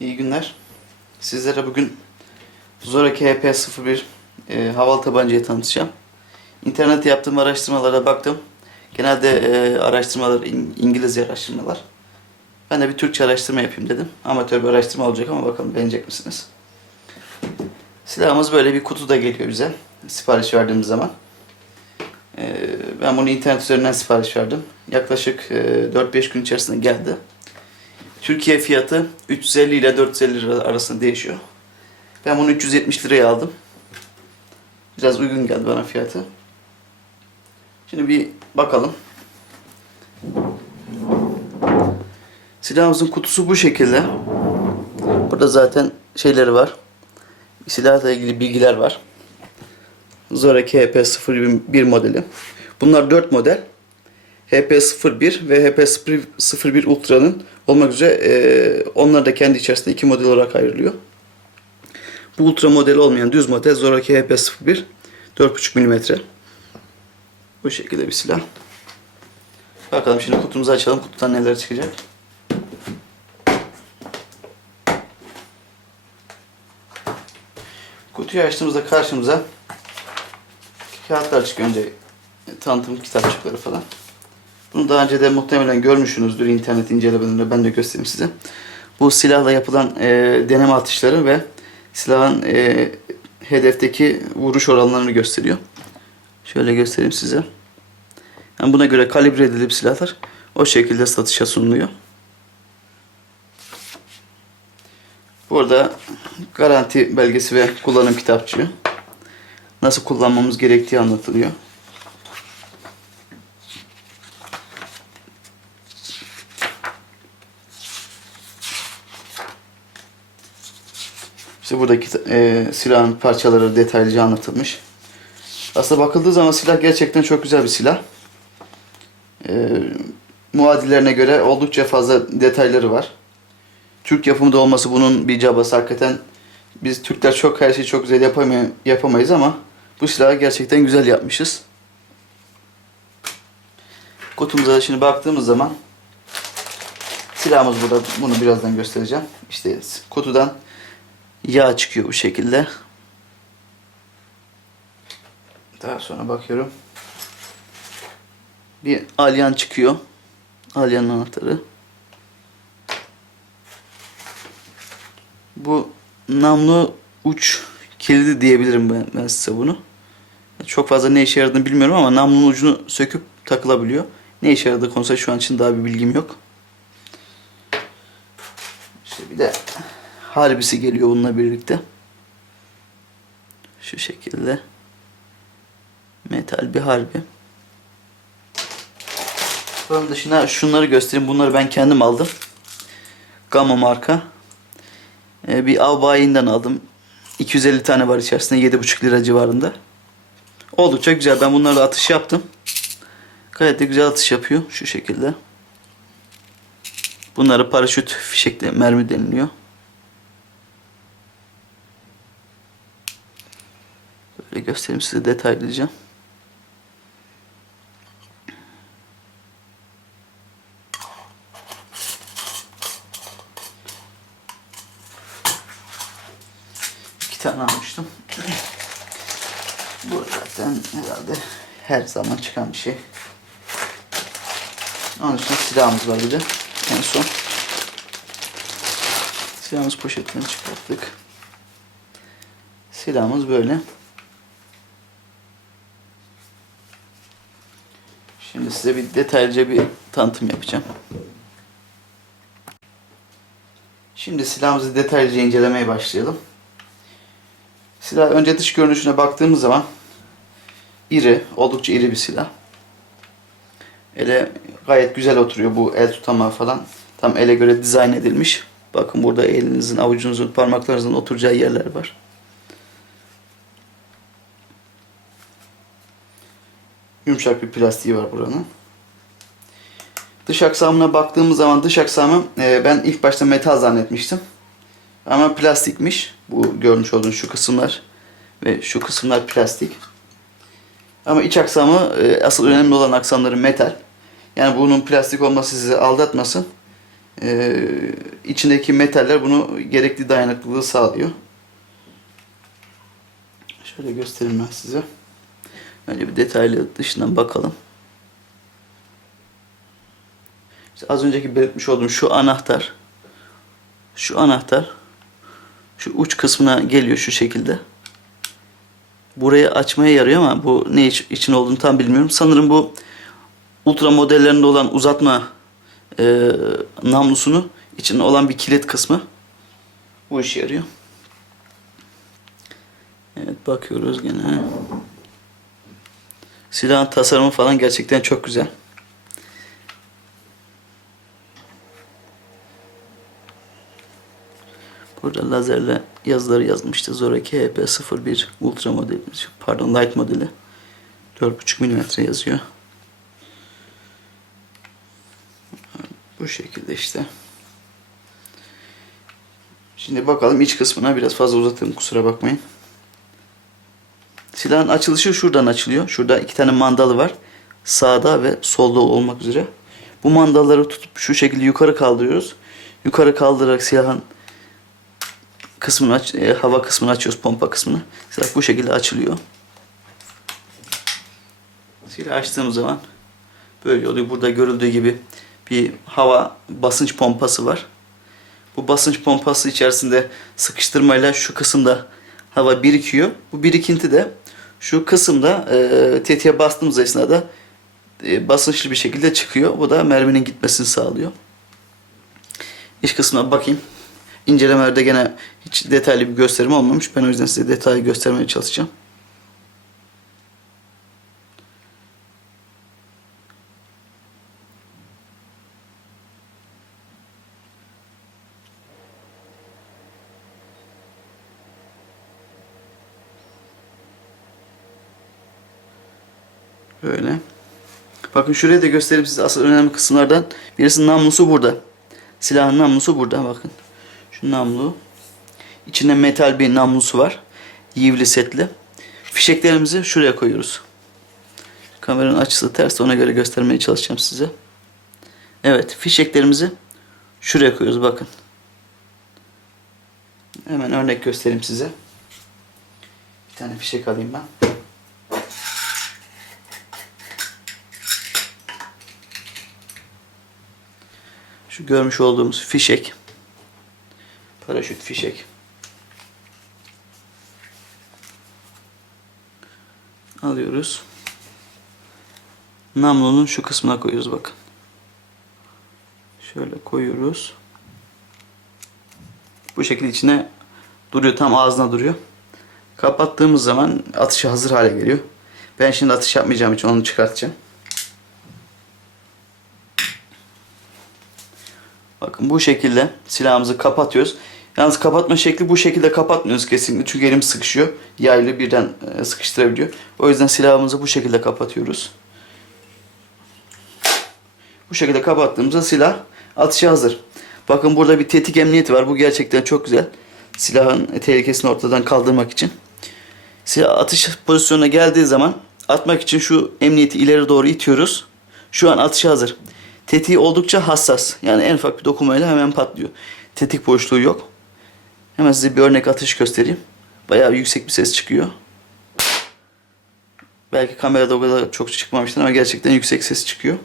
İyi günler. Sizlere bugün Zoraki HP01 e, havalı tabancayı tanıtacağım. İnternette yaptığım araştırmalara baktım. Genelde e, araştırmalar İng- İngilizce araştırmalar. Ben de bir Türkçe araştırma yapayım dedim. Amatör bir araştırma olacak ama bakalım beğenecek misiniz? Silahımız böyle bir kutuda geliyor bize. Sipariş verdiğimiz zaman. E, ben bunu internet üzerinden sipariş verdim. Yaklaşık e, 4-5 gün içerisinde geldi. Türkiye fiyatı 350 ile 450 lira arasında değişiyor. Ben bunu 370 liraya aldım. Biraz uygun geldi bana fiyatı. Şimdi bir bakalım. Silahımızın kutusu bu şekilde. Burada zaten şeyleri var. Silahla ilgili bilgiler var. Zoraki HP01 modeli. Bunlar 4 model. HP01 ve HP01 Ultra'nın olmak üzere e, onlar da kendi içerisinde iki model olarak ayrılıyor. Bu Ultra modeli olmayan düz model Zoraki HP01 4.5 mm. Bu şekilde bir silah. Bakalım şimdi kutumuzu açalım. Kutudan neler çıkacak. Kutuyu açtığımızda karşımıza kağıtlar çıkıyor önce tanıtım kitapçıkları falan. Bunu daha önce de muhtemelen görmüşsünüzdür internet incelemelerinde. Ben de göstereyim size. Bu silahla yapılan e, deneme atışları ve silahın e, hedefteki vuruş oranlarını gösteriyor. Şöyle göstereyim size. Yani buna göre kalibre edilip silahlar o şekilde satışa sunuluyor. Burada garanti belgesi ve kullanım kitapçığı. Nasıl kullanmamız gerektiği anlatılıyor. İşte buradaki e, silahın parçaları detaylıca anlatılmış. Aslında bakıldığı zaman silah gerçekten çok güzel bir silah. E, muadillerine göre oldukça fazla detayları var. Türk yapımında olması bunun bir cabası. Hakikaten biz Türkler çok her şeyi çok güzel yapamay- yapamayız ama bu silahı gerçekten güzel yapmışız. Kutumuza da şimdi baktığımız zaman silahımız burada. Bunu birazdan göstereceğim. İşte kutudan yağ çıkıyor bu şekilde. Daha sonra bakıyorum. Bir alyan çıkıyor. Alyanın anahtarı. Bu namlu uç kilidi diyebilirim ben, ben size bunu. Çok fazla ne işe yaradığını bilmiyorum ama namlunun ucunu söküp takılabiliyor. Ne işe yaradığı konusunda şu an için daha bir bilgim yok. İşte bir de harbisi geliyor bununla birlikte. Şu şekilde. Metal bir harbi. Bunun dışında şunları göstereyim. Bunları ben kendim aldım. Gamma marka. Ee, bir av bayinden aldım. 250 tane var içerisinde. 7,5 lira civarında. Oldukça güzel. Ben bunlarla atış yaptım. Gayet de güzel atış yapıyor. Şu şekilde. Bunları paraşüt fişekli mermi deniliyor. Göstereyim size detaylıca. İki tane almıştım. Bu zaten herhalde her zaman çıkan bir şey. Onun için silahımız var bir de. En son. Silahımız poşetinden çıkarttık. Silahımız böyle. Şimdi size bir detaylıca bir tanıtım yapacağım. Şimdi silahımızı detaylıca incelemeye başlayalım. Silah önce dış görünüşüne baktığımız zaman iri, oldukça iri bir silah. Ele gayet güzel oturuyor bu el tutamağı falan. Tam ele göre dizayn edilmiş. Bakın burada elinizin, avucunuzun, parmaklarınızın oturacağı yerler var. Yumuşak bir plastiği var buranın. Dış aksamına baktığımız zaman dış aksamı e, ben ilk başta metal zannetmiştim. Ama plastikmiş. Bu görmüş olduğunuz şu kısımlar ve şu kısımlar plastik. Ama iç aksamı e, asıl önemli olan aksamları metal. Yani bunun plastik olması sizi aldatmasın. e, içindeki metaller bunu gerekli dayanıklılığı sağlıyor. Şöyle göstereyim ben size. Önce bir detaylı dışından bakalım. İşte az önceki belirtmiş olduğum şu anahtar şu anahtar şu uç kısmına geliyor şu şekilde. Burayı açmaya yarıyor ama bu ne iç- için olduğunu tam bilmiyorum. Sanırım bu ultra modellerinde olan uzatma e, namlusunu için olan bir kilit kısmı bu işe yarıyor. Evet bakıyoruz gene. Silahın tasarımı falan gerçekten çok güzel. Burada lazerle yazıları yazmıştı. Zoraki HP01 Ultra modeli, pardon Light modeli. 4.5 mm yazıyor. Bu şekilde işte. Şimdi bakalım iç kısmına biraz fazla uzattım kusura bakmayın. Silahın açılışı şuradan açılıyor. Şurada iki tane mandalı var. Sağda ve solda olmak üzere. Bu mandalları tutup şu şekilde yukarı kaldırıyoruz. Yukarı kaldırarak silahın kısmını aç, e, hava kısmını açıyoruz, pompa kısmını. Silah bu şekilde açılıyor. Silah açtığımız zaman böyle oluyor. Burada görüldüğü gibi bir hava basınç pompası var. Bu basınç pompası içerisinde sıkıştırmayla şu kısımda hava birikiyor. Bu birikinti de şu kısımda e, tetiğe bastığımız esnada e, basınçlı bir şekilde çıkıyor. Bu da merminin gitmesini sağlıyor. İç kısmına bakayım. İncelemelerde gene hiç detaylı bir gösterim olmamış. Ben o yüzden size detaylı göstermeye çalışacağım. Böyle. Bakın şuraya da göstereyim size asıl önemli kısımlardan. Birisi namlusu burada. Silahın namlusu burada bakın. Şu namlu. İçinde metal bir namlusu var. Yivli setli. Fişeklerimizi şuraya koyuyoruz. Kameranın açısı ters ona göre göstermeye çalışacağım size. Evet fişeklerimizi şuraya koyuyoruz bakın. Hemen örnek göstereyim size. Bir tane fişek alayım ben. Şu görmüş olduğumuz fişek. Paraşüt fişek. Alıyoruz. Namlunun şu kısmına koyuyoruz bakın. Şöyle koyuyoruz. Bu şekilde içine duruyor. Tam ağzına duruyor. Kapattığımız zaman atışa hazır hale geliyor. Ben şimdi atış yapmayacağım için onu çıkartacağım. Bakın bu şekilde silahımızı kapatıyoruz. Yalnız kapatma şekli bu şekilde kapatmıyoruz kesinlikle. Çünkü elim sıkışıyor. Yaylı birden e, sıkıştırabiliyor. O yüzden silahımızı bu şekilde kapatıyoruz. Bu şekilde kapattığımızda silah atışa hazır. Bakın burada bir tetik emniyeti var. Bu gerçekten çok güzel. Silahın tehlikesini ortadan kaldırmak için. Silah atış pozisyonuna geldiği zaman atmak için şu emniyeti ileri doğru itiyoruz. Şu an atışa hazır. Tetiği oldukça hassas. Yani en ufak bir dokunmayla hemen patlıyor. Tetik boşluğu yok. Hemen size bir örnek atış göstereyim. Bayağı yüksek bir ses çıkıyor. Belki kamerada o kadar çok çıkmamıştır ama gerçekten yüksek ses çıkıyor.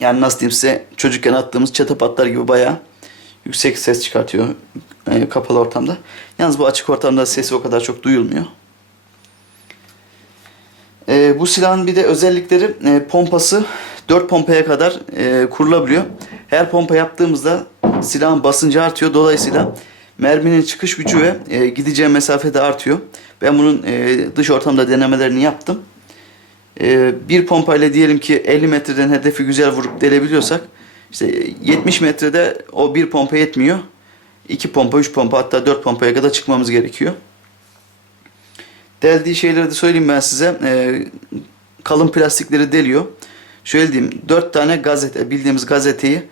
Yani nasıl diyeyim size çocukken attığımız çatı patlar gibi bayağı yüksek ses çıkartıyor e, kapalı ortamda. Yalnız bu açık ortamda sesi o kadar çok duyulmuyor. E, bu silahın bir de özellikleri e, pompası 4 pompaya kadar e, kurulabiliyor. Her pompa yaptığımızda silahın basıncı artıyor. Dolayısıyla merminin çıkış gücü ve e, gideceği mesafe de artıyor. Ben bunun e, dış ortamda denemelerini yaptım. E, bir pompayla diyelim ki 50 metreden hedefi güzel vurup delebiliyorsak işte 70 metrede o bir pompa yetmiyor. 2 pompa, 3 pompa hatta 4 pompaya kadar çıkmamız gerekiyor. Deldiği şeyleri de söyleyeyim ben size. E, kalın plastikleri deliyor. Şöyle diyeyim 4 tane gazete bildiğimiz gazeteyi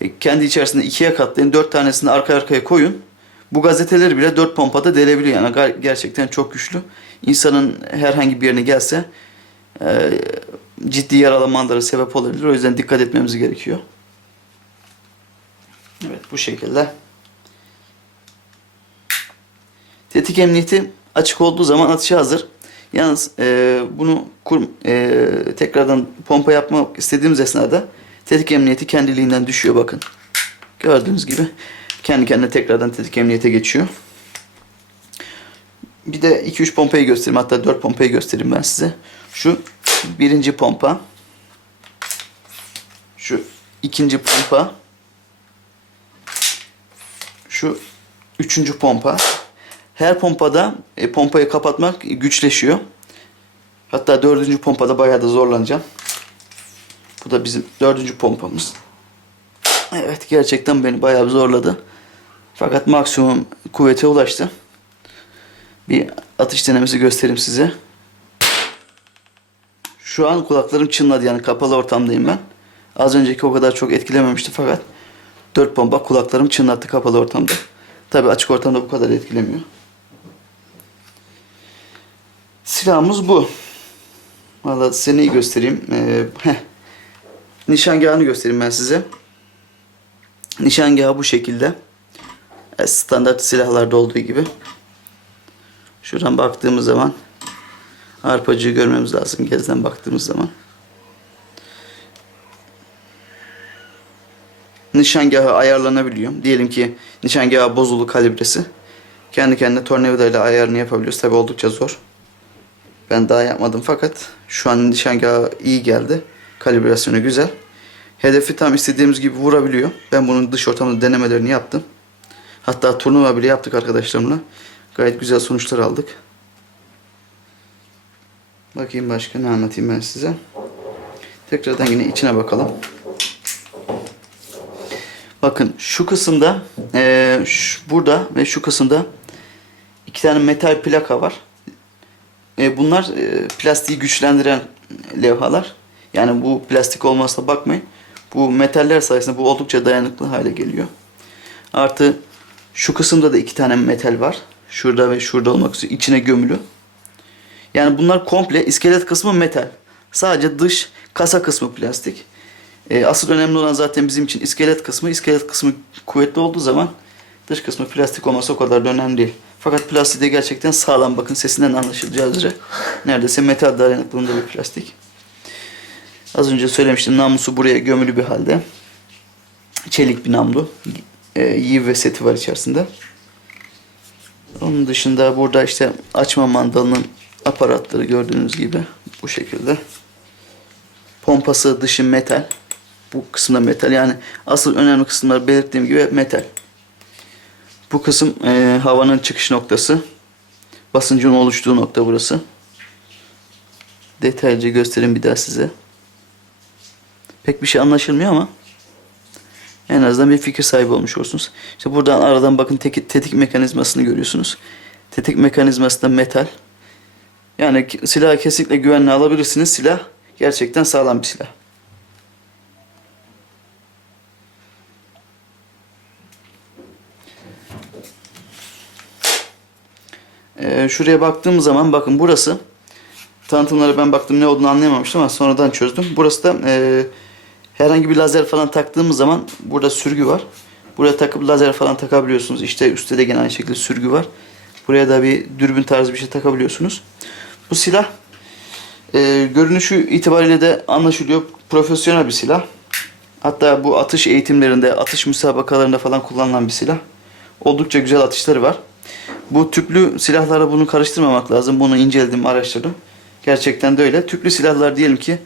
e, kendi içerisinde ikiye katlayın. 4 tanesini arka arkaya koyun. Bu gazeteleri bile 4 pompada delebiliyor. Yani ger- gerçekten çok güçlü. İnsanın herhangi bir yerine gelse e, ciddi yaralanmalara sebep olabilir. O yüzden dikkat etmemiz gerekiyor. Evet bu şekilde. Tetik emniyeti açık olduğu zaman atışa hazır. Yalnız e, bunu kur, e, tekrardan pompa yapmak istediğimiz esnada tetik emniyeti kendiliğinden düşüyor bakın. Gördüğünüz gibi kendi kendine tekrardan tetik emniyete geçiyor. Bir de 2-3 pompayı göstereyim. Hatta 4 pompayı göstereyim ben size. Şu birinci pompa. Şu ikinci pompa. Şu üçüncü pompa. Her pompada e, pompayı kapatmak güçleşiyor. Hatta dördüncü pompada bayağı da zorlanacağım. Bu da bizim dördüncü pompamız. Evet gerçekten beni bayağı bir zorladı. Fakat maksimum kuvvete ulaştı. Bir atış denemesi göstereyim size. Şu an kulaklarım çınladı yani kapalı ortamdayım ben. Az önceki o kadar çok etkilememişti fakat 4 bomba kulaklarım çınlattı kapalı ortamda. Tabi açık ortamda bu kadar etkilemiyor. Silahımız bu. Valla size neyi göstereyim? Ee, heh. Nişangahını göstereyim ben size. Nişangahı bu şekilde. E, Standart silahlarda olduğu gibi. Şuradan baktığımız zaman arpacığı görmemiz lazım gezden baktığımız zaman. Nişangahı ayarlanabiliyor. Diyelim ki nişangahı bozuldu kalibresi. Kendi kendine tornavidayla ayarını yapabiliyoruz. Tabi oldukça zor. Ben daha yapmadım fakat şu an nişangahı iyi geldi. Kalibrasyonu güzel. Hedefi tam istediğimiz gibi vurabiliyor. Ben bunun dış ortamda denemelerini yaptım. Hatta turnuva bile yaptık arkadaşlarımla. Gayet güzel sonuçlar aldık. Bakayım başka ne anlatayım ben size. Tekrardan yine içine bakalım. Bakın şu kısımda eee, şu- burada ve şu kısımda iki tane metal plaka var. E, bunlar e, plastiği güçlendiren levhalar. Yani bu plastik olmasına bakmayın. Bu metaller sayesinde bu oldukça dayanıklı hale geliyor. Artı şu kısımda da iki tane metal var. Şurada ve şurada olmak üzere içine gömülü. Yani bunlar komple iskelet kısmı metal. Sadece dış kasa kısmı plastik. E, asıl önemli olan zaten bizim için iskelet kısmı. İskelet kısmı kuvvetli olduğu zaman dış kısmı plastik olması o kadar da önemli değil. Fakat plastiği de gerçekten sağlam. Bakın sesinden anlaşılacağı üzere. Neredeyse metal dayanıklılığında bir plastik. Az önce söylemiştim namlusu buraya gömülü bir halde. Çelik bir namlu. E, yiv ve seti var içerisinde. Onun dışında burada işte açma mandalının aparatları gördüğünüz gibi bu şekilde. Pompası dışı metal. Bu kısımda metal. Yani asıl önemli kısımlar belirttiğim gibi metal. Bu kısım e, havanın çıkış noktası. Basıncın oluştuğu nokta burası. Detaylıca göstereyim bir daha size. Pek bir şey anlaşılmıyor ama en azından bir fikir sahibi olmuş olursunuz. İşte buradan aradan bakın tetik, tetik mekanizmasını görüyorsunuz. Tetik mekanizması da metal. Yani silahı kesinlikle güvenle alabilirsiniz. Silah gerçekten sağlam bir silah. Şuraya baktığım zaman bakın burası tanıtımlara ben baktım ne olduğunu anlayamamıştım ama sonradan çözdüm. Burası da e, herhangi bir lazer falan taktığımız zaman burada sürgü var. Buraya takıp lazer falan takabiliyorsunuz. İşte üstte de gene aynı şekilde sürgü var. Buraya da bir dürbün tarzı bir şey takabiliyorsunuz. Bu silah e, görünüşü itibariyle de anlaşılıyor. Profesyonel bir silah. Hatta bu atış eğitimlerinde, atış müsabakalarında falan kullanılan bir silah. Oldukça güzel atışları var. Bu tüplü silahlara bunu karıştırmamak lazım. Bunu inceledim, araştırdım. Gerçekten de öyle. Tüplü silahlar diyelim ki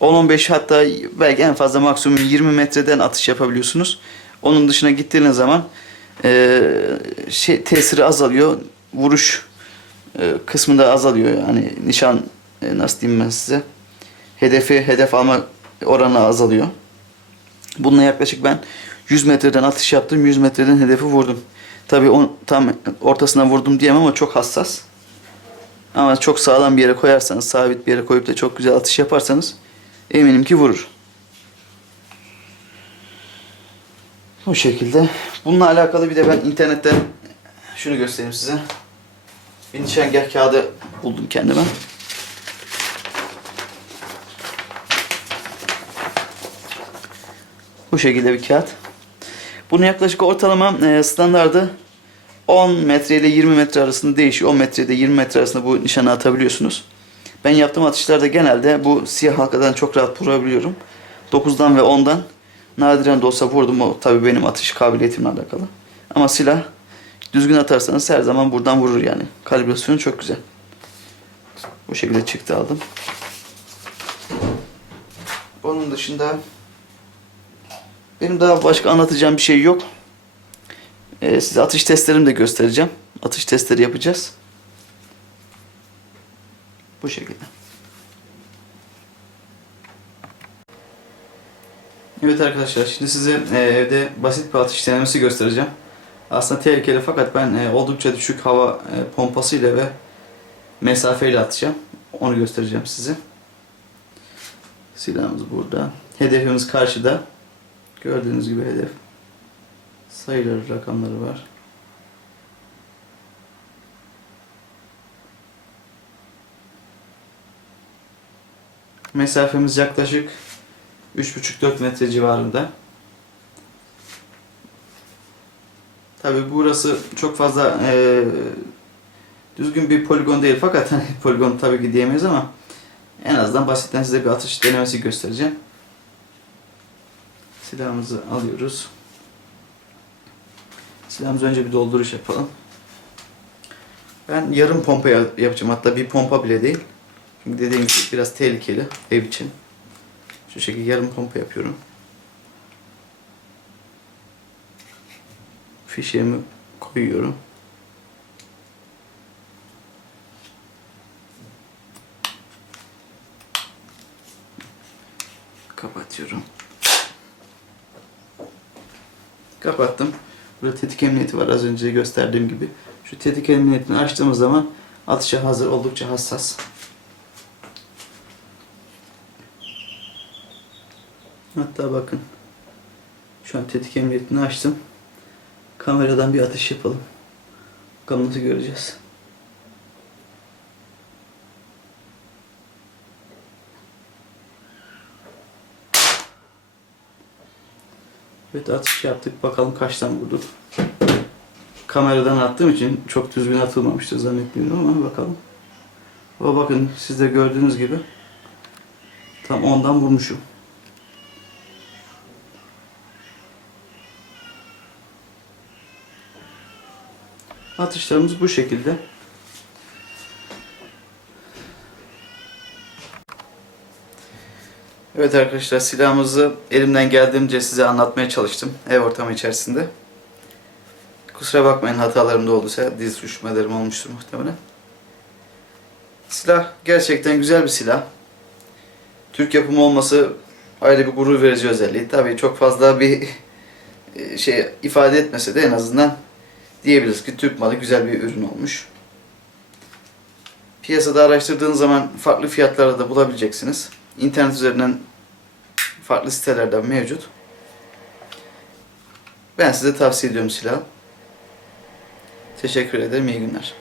10-15 hatta belki en fazla maksimum 20 metreden atış yapabiliyorsunuz. Onun dışına gittiğiniz zaman e, şey tesiri azalıyor. Vuruş e, kısmı da azalıyor. Yani nişan e, nasıl diyeyim ben size? Hedefi hedef alma oranı azalıyor. Bununla yaklaşık ben 100 metreden atış yaptım. 100 metreden hedefi vurdum. Tabii on, tam ortasına vurdum diyemem ama çok hassas. Ama çok sağlam bir yere koyarsanız, sabit bir yere koyup da çok güzel atış yaparsanız eminim ki vurur. Bu şekilde. Bununla alakalı bir de ben internetten şunu göstereyim size. Bir nişangah kağıdı buldum kendime. Bu şekilde bir kağıt. Bunun yaklaşık ortalama e, standardı 10 metre ile 20 metre arasında değişiyor. 10 metre ile 20 metre arasında bu nişanı atabiliyorsunuz. Ben yaptığım atışlarda genelde bu siyah halkadan çok rahat vurabiliyorum. 9'dan ve 10'dan nadiren de olsa vurdum. O tabii benim atış kabiliyetimle alakalı. Ama silah düzgün atarsanız her zaman buradan vurur yani. Kalibrasyonu çok güzel. Bu şekilde çıktı aldım. Onun dışında benim daha başka anlatacağım bir şey yok. Ee, size atış testlerimi de göstereceğim. Atış testleri yapacağız. Bu şekilde. Evet arkadaşlar şimdi size e, evde basit bir atış denemesi göstereceğim. Aslında tehlikeli fakat ben e, oldukça düşük hava e, pompasıyla ve mesafeyle atacağım. Onu göstereceğim size. Silahımız burada. Hedefimiz karşıda. Gördüğünüz gibi hedef. Sayıları, rakamları var. Mesafemiz yaklaşık 3,5-4 metre civarında. Tabi burası çok fazla eee, düzgün bir poligon değil fakat hani poligon tabii ki diyemeyiz ama en azından basitten size bir atış denemesi göstereceğim. Silahımızı alıyoruz. Silahımızı önce bir dolduruş yapalım. Ben yarım pompa ya- yapacağım. Hatta bir pompa bile değil. Çünkü dediğim gibi biraz tehlikeli ev için. Şu şekilde yarım pompa yapıyorum. Fişeğimi koyuyorum. Kapatıyorum. Kapattım. Burada tetik emniyeti var az önce gösterdiğim gibi. Şu tetik emniyetini açtığımız zaman atışa hazır oldukça hassas. Hatta bakın. Şu an tetik emniyetini açtım. Kameradan bir atış yapalım. Nasıl göreceğiz. Evet atış yaptık. Bakalım kaçtan vurduk. Kameradan attığım için çok düzgün atılmamıştır zannetmiyorum ama bakalım. Ama bakın siz de gördüğünüz gibi tam ondan vurmuşum. Atışlarımız bu şekilde. Evet arkadaşlar silahımızı elimden geldiğince size anlatmaya çalıştım ev ortamı içerisinde. Kusura bakmayın hatalarım da olduysa diz düşmelerim olmuştur muhtemelen. Silah gerçekten güzel bir silah. Türk yapımı olması ayrı bir gurur verici özelliği. Tabii çok fazla bir e, şey ifade etmese de en azından diyebiliriz ki Türk malı güzel bir ürün olmuş. Piyasada araştırdığınız zaman farklı fiyatlarda da bulabileceksiniz. İnternet üzerinden farklı sitelerden mevcut. Ben size tavsiye ediyorum silahı. Teşekkür ederim. İyi günler.